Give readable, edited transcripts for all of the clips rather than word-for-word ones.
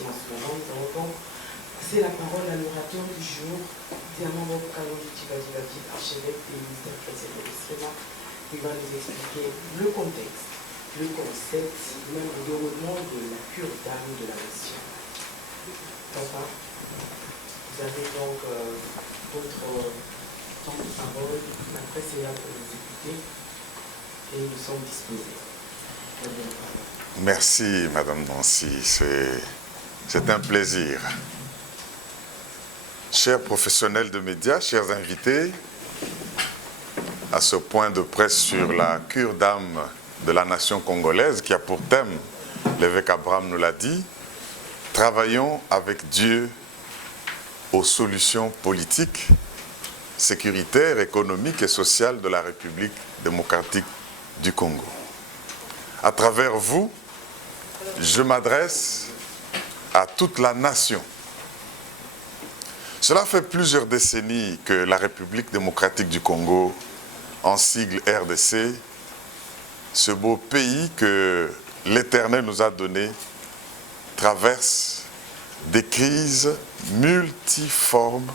ici en ce moment. Nous allons donc passer la parole à l'orateur du jour, Diamant Kalonji Tibadibadi, archevêque de l'Église chrétienne de l'Estrema. Il va nous expliquer le contexte, le concept, même le déroulement de la cure d'âme de la nation. Papa, vous avez donc votre temps de parole, après c'est là pour nous écouter et nous sommes disposés. Merci Madame Nancy, c'est un plaisir. Chers professionnels de médias, chers invités, à ce point de presse sur la cure d'âme de la nation congolaise qui a pour thème, l'évêque Abraham nous l'a dit, travaillons avec Dieu aux solutions politiques, sécuritaires, économiques et sociales de la République démocratique du Congo. À travers vous, je m'adresse à toute la nation. Cela fait plusieurs décennies que la République démocratique du Congo, en sigle RDC, ce beau pays que l'Éternel nous a donné, traverse des crises multiformes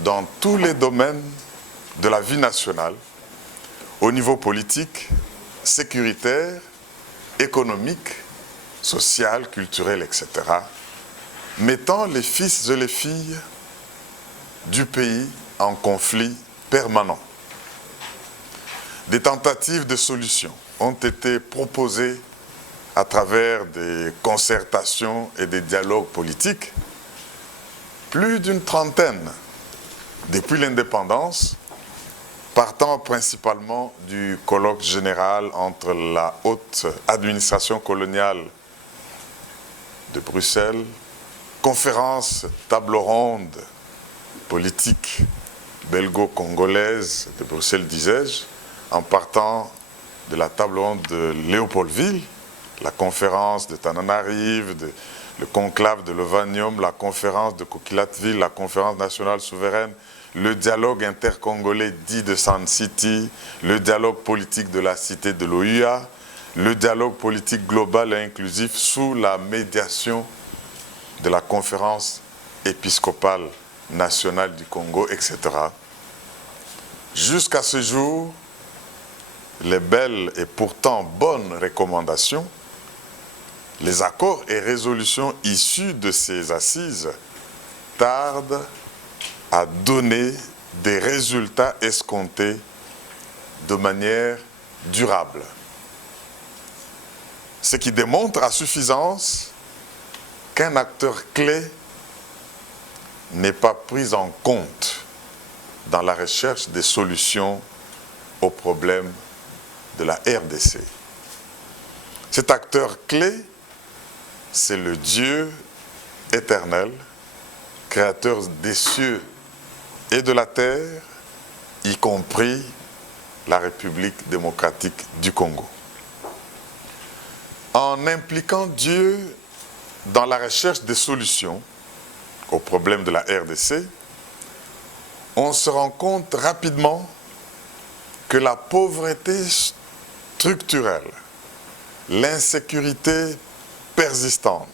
dans tous les domaines de la vie nationale, au niveau politique, sécuritaire, économique, social, culturel, etc., mettant les fils et les filles du pays en conflit permanent. Des tentatives de solutions ont été proposées à travers des concertations et des dialogues politiques, plus d'une trentaine depuis l'indépendance, partant principalement du colloque général entre la haute administration coloniale de Bruxelles, conférence table ronde politique belgo-congolaise de Bruxelles, disais-je, en partant de la table ronde de Léopoldville, la conférence de Tananarive, le conclave de Lovanium, la conférence de Coquillatville, la conférence nationale souveraine, le dialogue intercongolais dit de Sun City, le dialogue politique de la cité de l'OUA, le dialogue politique global et inclusif sous la médiation de la conférence épiscopale nationale du Congo, etc. Jusqu'à ce jour, les belles et pourtant bonnes recommandations, les accords et résolutions issus de ces assises tardent à donner des résultats escomptés de manière durable. Ce qui démontre à suffisance qu'un acteur clé n'est pas pris en compte dans la recherche des solutions aux problèmes de la RDC. Cet acteur clé, c'est le Dieu éternel, créateur des cieux et de la terre, y compris la République démocratique du Congo. En impliquant Dieu dans la recherche des solutions aux problèmes de la RDC, on se rend compte rapidement que la pauvreté structurelle, l'insécurité persistante,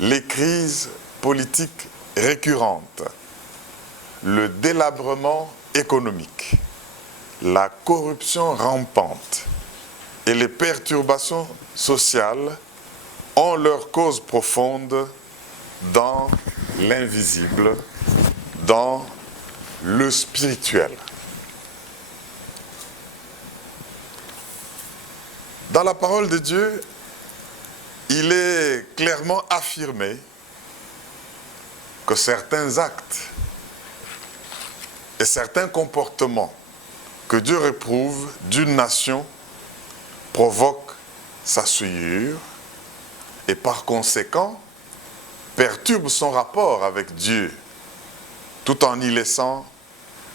les crises politiques récurrentes, le délabrement économique, la corruption rampante et les perturbations sociales ont leur cause profonde dans l'invisible, dans le spirituel. Dans la parole de Dieu, il est clairement affirmé que certains actes et certains comportements que Dieu réprouve d'une nation provoquent sa souillure et par conséquent perturbent son rapport avec Dieu tout en y laissant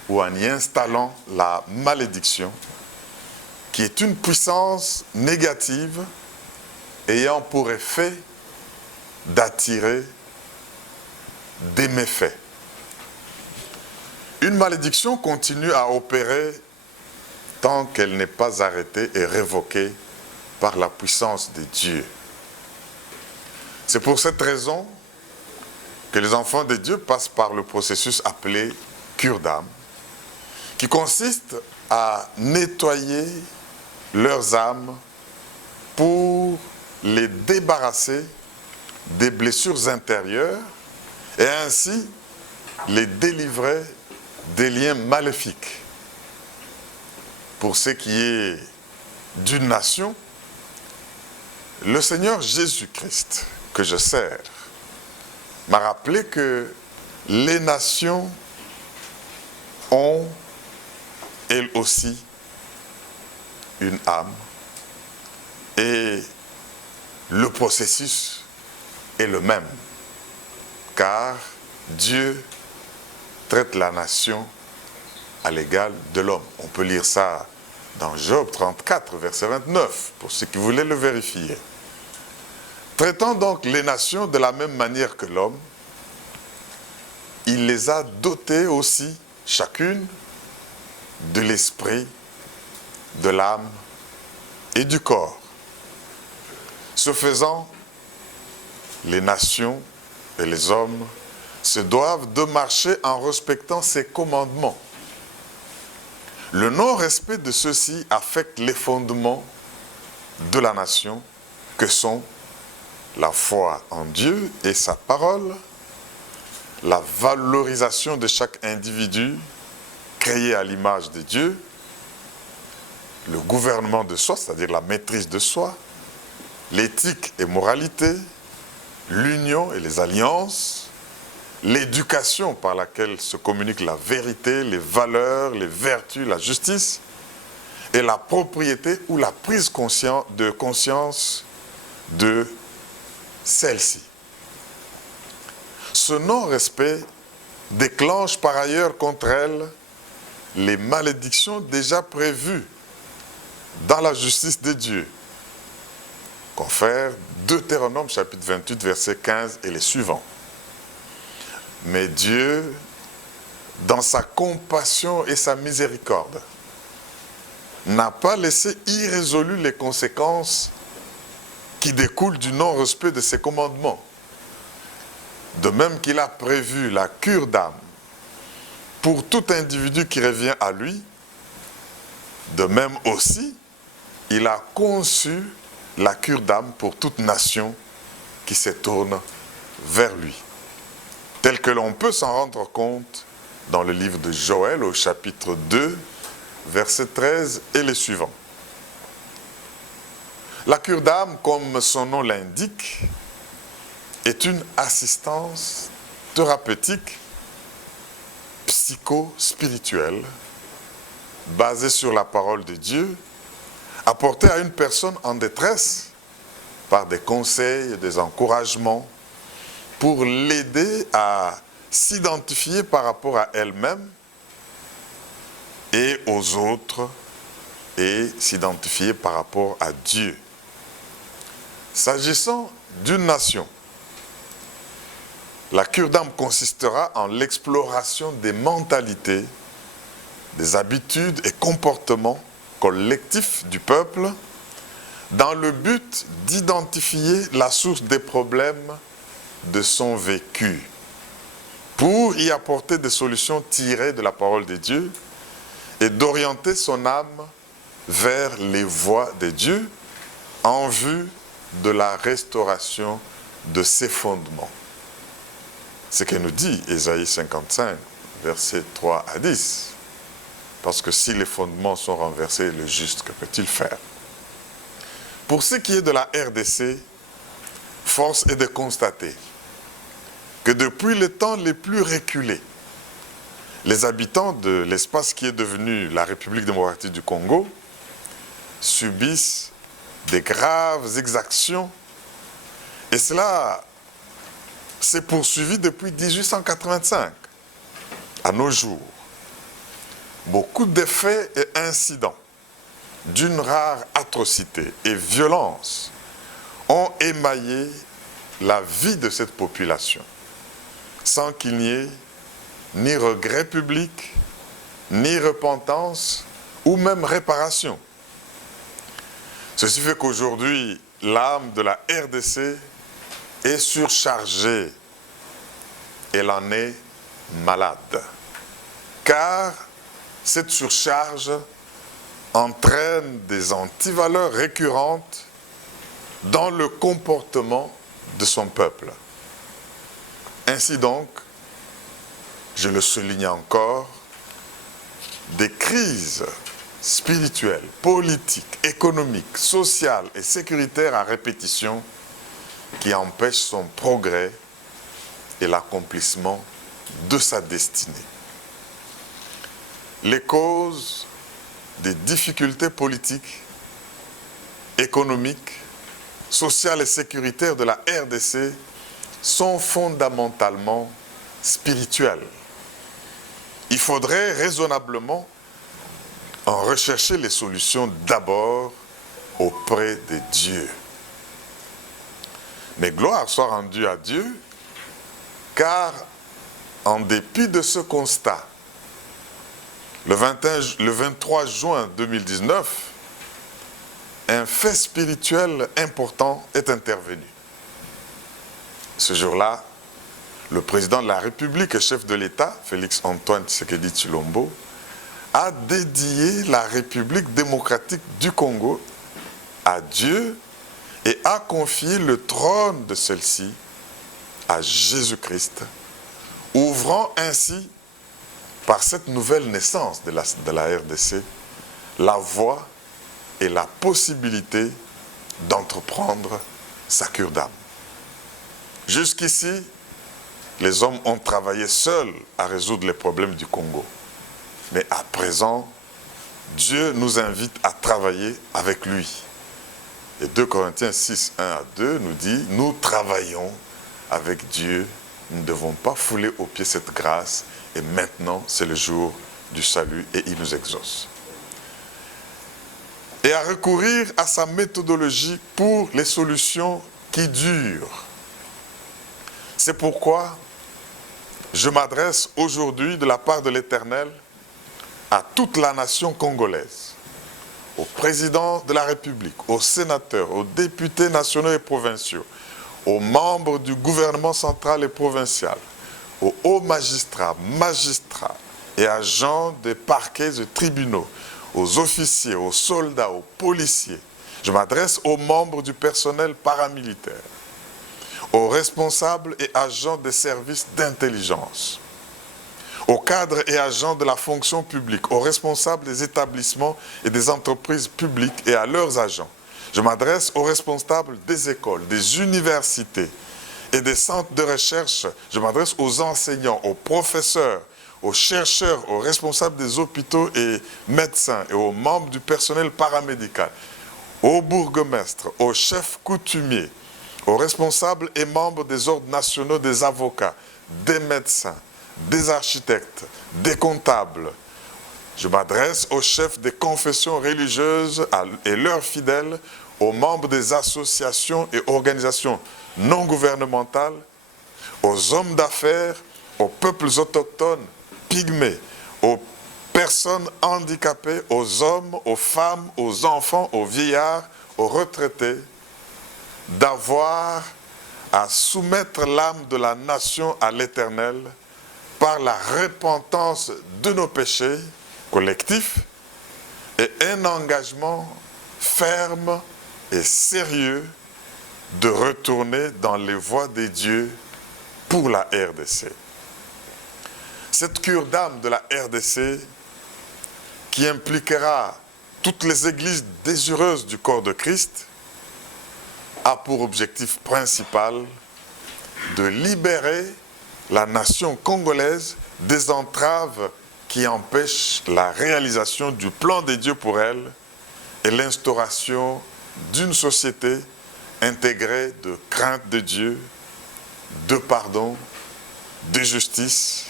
ou en y installant la malédiction qui est une puissance négative ayant pour effet d'attirer des méfaits. Une malédiction continue à opérer tant qu'elle n'est pas arrêtée et révoquée par la puissance de Dieu. C'est pour cette raison que les enfants de Dieu passent par le processus appelé cure d'âme, qui consiste à nettoyer leurs âmes pour les débarrasser des blessures intérieures et ainsi les délivrer des liens maléfiques. Pour ce qui est d'une nation, le Seigneur Jésus-Christ, que je sers, m'a rappelé que les nations ont, elles aussi, une âme et le processus est le même, car Dieu traite la nation à l'égal de l'homme. On peut lire ça dans Job 34, verset 29, pour ceux qui voulaient le vérifier. Traitant donc les nations de la même manière que l'homme, il les a dotées aussi, chacune, de l'esprit, de l'âme et du corps. Ce faisant, les nations et les hommes se doivent de marcher en respectant ses commandements. Le non-respect de ceux-ci affecte les fondements de la nation que sont la foi en Dieu et sa parole, la valorisation de chaque individu créé à l'image de Dieu, le gouvernement de soi, c'est-à-dire la maîtrise de soi, l'éthique et moralité, l'union et les alliances, l'éducation par laquelle se communique la vérité, les valeurs, les vertus, la justice, et la propriété ou la prise de conscience de celle-ci. Ce non-respect déclenche par ailleurs contre elle les malédictions déjà prévues dans la justice de Dieu. Confère Deutéronome chapitre 28, verset 15 et les suivants. Mais Dieu, dans sa compassion et sa miséricorde, n'a pas laissé irrésolues les conséquences qui découlent du non-respect de ses commandements. De même qu'il a prévu la cure d'âme pour tout individu qui revient à lui, de même aussi, il a conçu la cure d'âme pour toute nation qui se tourne vers lui. Tel que l'on peut s'en rendre compte dans le livre de Joël au chapitre 2, verset 13 et les suivants. La cure d'âme, comme son nom l'indique, est une assistance thérapeutique psycho-spirituelle basée sur la parole de Dieu, apportée à une personne en détresse par des conseils, des encouragements, pour l'aider à s'identifier par rapport à elle-même et aux autres et s'identifier par rapport à Dieu. S'agissant d'une nation, la cure d'âme consistera en l'exploration des mentalités, des habitudes et comportements collectifs du peuple dans le but d'identifier la source des problèmes de son vécu, pour y apporter des solutions tirées de la parole de Dieu et d'orienter son âme vers les voies de Dieu en vue de la restauration de ses fondements. Ce que nous dit Ésaïe 55, versets 3 à 10. Parce que si les fondements sont renversés, le juste, que peut-il faire? Pour ce qui est de la RDC, force est de constater que depuis les temps les plus reculés, les habitants de l'espace qui est devenu la République démocratique du Congo subissent des graves exactions et cela s'est poursuivi depuis 1885 à nos jours. Beaucoup d'effets et incidents d'une rare atrocité et violence ont émaillé la vie de cette population, sans qu'il n'y ait ni regret public, ni repentance, ou même réparation. Ceci fait qu'aujourd'hui, l'âme de la RDC est surchargée. Elle en est malade. Car cette surcharge entraîne des antivaleurs récurrentes dans le comportement de son peuple. Ainsi donc, je le souligne encore, des crises spirituelles, politiques, économiques, sociales et sécuritaires à répétition qui empêchent son progrès et l'accomplissement de sa destinée. Les causes des difficultés politiques, économiques, sociales et sécuritaires de la RDC sont fondamentalement spirituelles. Il faudrait raisonnablement en rechercher les solutions d'abord auprès de Dieu. Mais gloire soit rendue à Dieu, car en dépit de ce constat, le 23 juin 2019, un fait spirituel important est intervenu. Ce jour-là, le président de la République et chef de l'État, Félix-Antoine Tshisekedi Tshilombo, a dédié la République démocratique du Congo à Dieu et a confié le trône de celle-ci à Jésus-Christ, ouvrant ainsi, par cette nouvelle naissance de la RDC, la voie et la possibilité d'entreprendre sa cure d'âme. Jusqu'ici, les hommes ont travaillé seuls à résoudre les problèmes du Congo. Mais à présent, Dieu nous invite à travailler avec lui. Et 2 Corinthiens 6, 1 à 2 nous dit, nous travaillons avec Dieu, nous ne devons pas fouler aux pieds cette grâce, et maintenant c'est le jour du salut et il nous exauce. Et à recourir à sa méthodologie pour les solutions qui durent. C'est pourquoi je m'adresse aujourd'hui de la part de l'Éternel à toute la nation congolaise, au président de la République, aux sénateurs, aux députés nationaux et provinciaux, aux membres du gouvernement central et provincial, aux hauts magistrats et agents des parquets et tribunaux, aux officiers, aux soldats, aux policiers. Je m'adresse aux membres du personnel paramilitaire, aux responsables et agents des services d'intelligence, aux cadres et agents de la fonction publique, aux responsables des établissements et des entreprises publiques et à leurs agents. Je m'adresse aux responsables des écoles, des universités et des centres de recherche. Je m'adresse aux enseignants, aux professeurs, aux chercheurs, aux responsables des hôpitaux et médecins et aux membres du personnel paramédical, aux bourgmestres, aux chefs coutumiers, aux responsables et membres des ordres nationaux des avocats, des médecins, des architectes, des comptables. Je m'adresse aux chefs des confessions religieuses et leurs fidèles, aux membres des associations et organisations non gouvernementales, aux hommes d'affaires, aux peuples autochtones, pygmées, aux personnes handicapées, aux hommes, aux femmes, aux enfants, aux vieillards, aux retraités, d'avoir à soumettre l'âme de la nation à l'Éternel par la repentance de nos péchés collectifs et un engagement ferme et sérieux de retourner dans les voies des dieux pour la RDC. Cette cure d'âme de la RDC, qui impliquera toutes les églises désireuses du corps de Christ, a pour objectif principal de libérer la nation congolaise des entraves qui empêchent la réalisation du plan des dieux pour elle et l'instauration d'une société intégrée de crainte de Dieu, de pardon, de justice,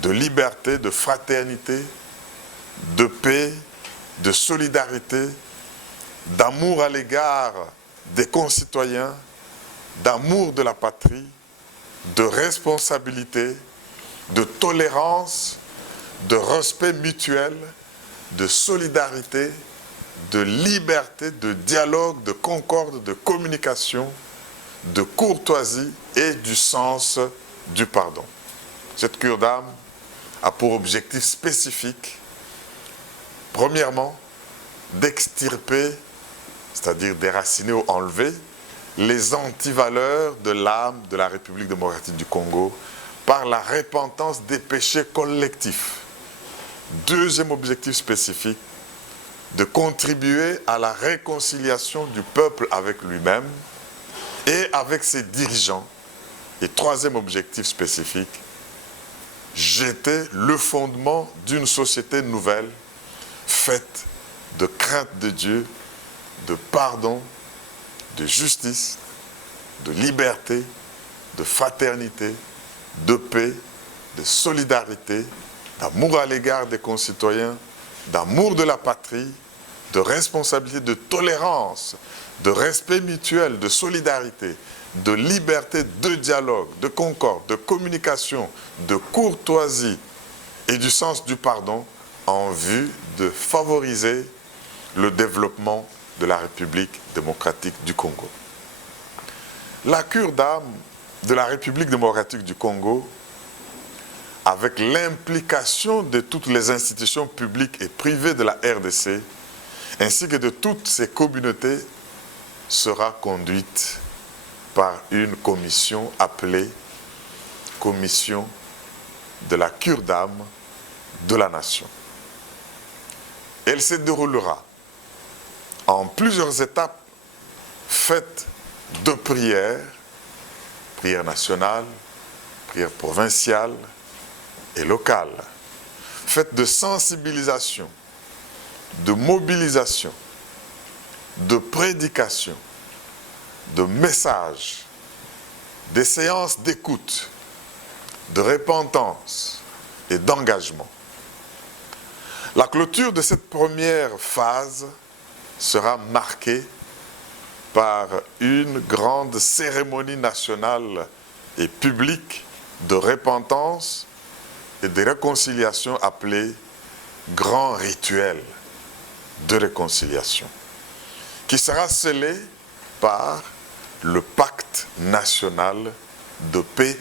de liberté, de fraternité, de paix, de solidarité, d'amour à l'égard des concitoyens, d'amour de la patrie, de responsabilité, de tolérance, de respect mutuel, de solidarité, de liberté, de dialogue, de concorde, de communication, de courtoisie et du sens du pardon. Cette cure d'âme a pour objectif spécifique, premièrement, d'extirper, c'est-à-dire déraciner ou enlever, les antivaleurs de l'âme de la République démocratique du Congo par la repentance des péchés collectifs. Deuxième objectif spécifique, de contribuer à la réconciliation du peuple avec lui-même et avec ses dirigeants. Et troisième objectif spécifique, jeter le fondement d'une société nouvelle faite de crainte de Dieu, de pardon, de justice, de liberté, de fraternité, de paix, de solidarité, d'amour à l'égard des concitoyens, d'amour de la patrie, de responsabilité, de tolérance, de respect mutuel, de solidarité, de liberté, de dialogue, de concorde, de communication, de courtoisie et du sens du pardon en vue de favoriser le développement de la République démocratique du Congo. La cure d'âme de la République démocratique du Congo, avec l'implication de toutes les institutions publiques et privées de la RDC, ainsi que de toutes ces communautés, sera conduite par une commission appelée Commission de la cure d'âme de la nation. Elle se déroulera en plusieurs étapes faites de prières, prière nationale, prière provinciale et locale, faites de sensibilisation, de mobilisation, de prédication, de messages, des séances d'écoute, de repentance et d'engagement. La clôture de cette première phase sera marquée par une grande cérémonie nationale et publique de repentance et de réconciliation appelée Grand Rituel de réconciliation, qui sera scellé par le pacte national de paix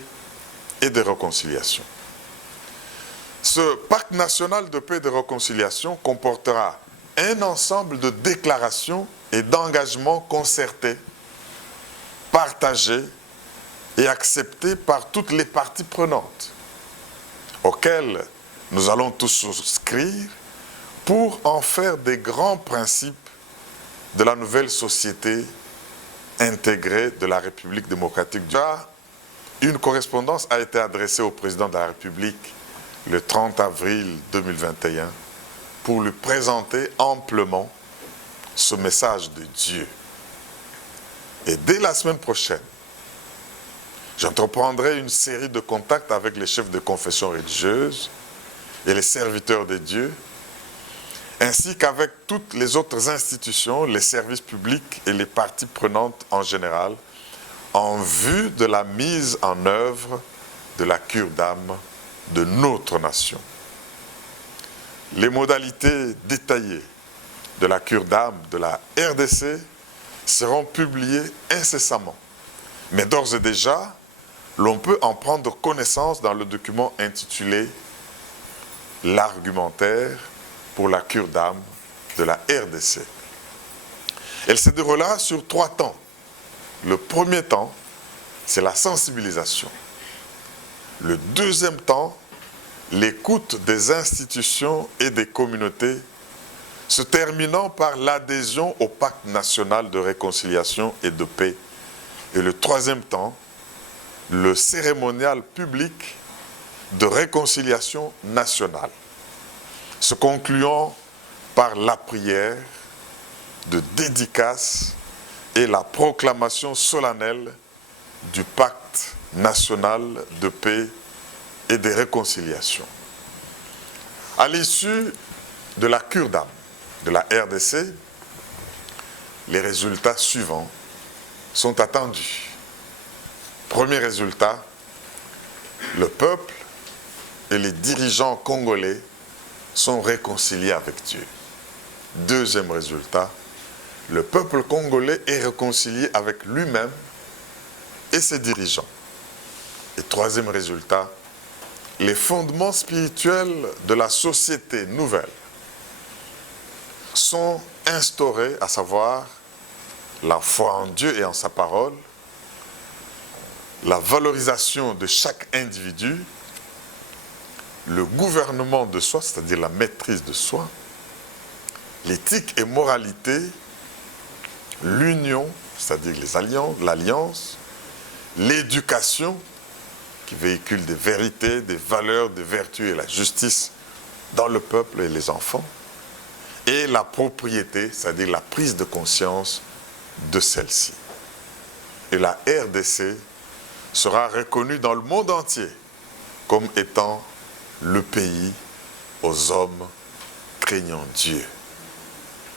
et de réconciliation. Ce pacte national de paix et de réconciliation comportera un ensemble de déclarations et d'engagements concertés, partagés et acceptés par toutes les parties prenantes, auxquels nous allons tous souscrire pour en faire des grands principes de la nouvelle société intégrée de la République démocratique du Congo. Une correspondance a été adressée au président de la République le 30 avril 2021 pour lui présenter amplement ce message de Dieu. Et dès la semaine prochaine, j'entreprendrai une série de contacts avec les chefs de confession religieuse et les serviteurs de Dieu, ainsi qu'avec toutes les autres institutions, les services publics et les parties prenantes en général, en vue de la mise en œuvre de la cure d'âme de notre nation. Les modalités détaillées de la cure d'âme de la RDC seront publiées incessamment. Mais d'ores et déjà, l'on peut en prendre connaissance dans le document intitulé « L'argumentaire pour la cure d'âme de la RDC ». Elle se déroulera sur 3 temps. Le premier temps, c'est la sensibilisation. Le deuxième temps, l'écoute des institutions et des communautés, se terminant par l'adhésion au pacte national de réconciliation et de paix. Et le troisième temps, le cérémonial public de réconciliation nationale, se concluant par la prière de dédicace et la proclamation solennelle du pacte national de paix et de réconciliation. À l'issue de la cure d'âme de la RDC, les résultats suivants sont attendus. Premier résultat, le peuple et les dirigeants congolais sont réconciliés avec Dieu. Deuxième résultat, le peuple congolais est réconcilié avec lui-même et ses dirigeants. Et troisième résultat, les fondements spirituels de la société nouvelle sont instaurés, à savoir la foi en Dieu et en sa parole, la valorisation de chaque individu, le gouvernement de soi, c'est-à-dire la maîtrise de soi, l'éthique et moralité, l'union, c'est-à-dire l'alliance, l'éducation, qui véhicule des vérités, des valeurs, des vertus et la justice dans le peuple et les enfants, et la propriété, c'est-à-dire la prise de conscience de celle-ci. Et la RDC sera reconnue dans le monde entier comme étant le pays aux hommes craignant Dieu.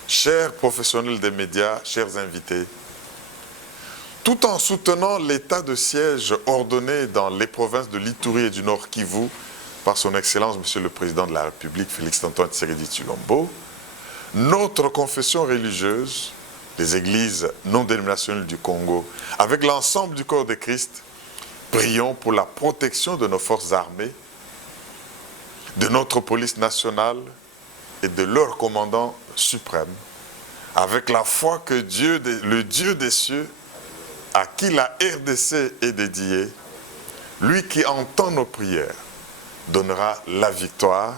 Chers professionnels des médias, chers invités, tout en soutenant l'état de siège ordonné dans les provinces de l'Ituri et du Nord Kivu par son Excellence, Monsieur le Président de la République, Félix-Antoine Tshisekedi Tshilombo, notre confession religieuse, les églises non dénominationnelles du Congo, avec l'ensemble du corps de Christ, prions pour la protection de nos forces armées, de notre police nationale et de leur commandant suprême, avec la foi que Dieu, le Dieu des cieux, à qui la RDC est dédiée, lui qui entend nos prières, donnera la victoire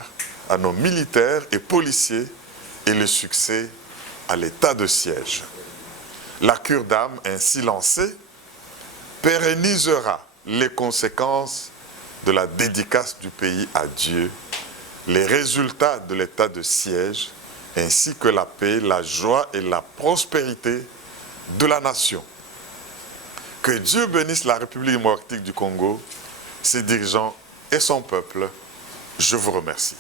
à nos militaires et policiers et le succès à l'état de siège. La cure d'âme ainsi lancée pérennisera les conséquences de la dédicace du pays à Dieu, les résultats de l'état de siège, ainsi que la paix, la joie et la prospérité de la nation. Que Dieu bénisse la République démocratique du Congo, ses dirigeants et son peuple. Je vous remercie.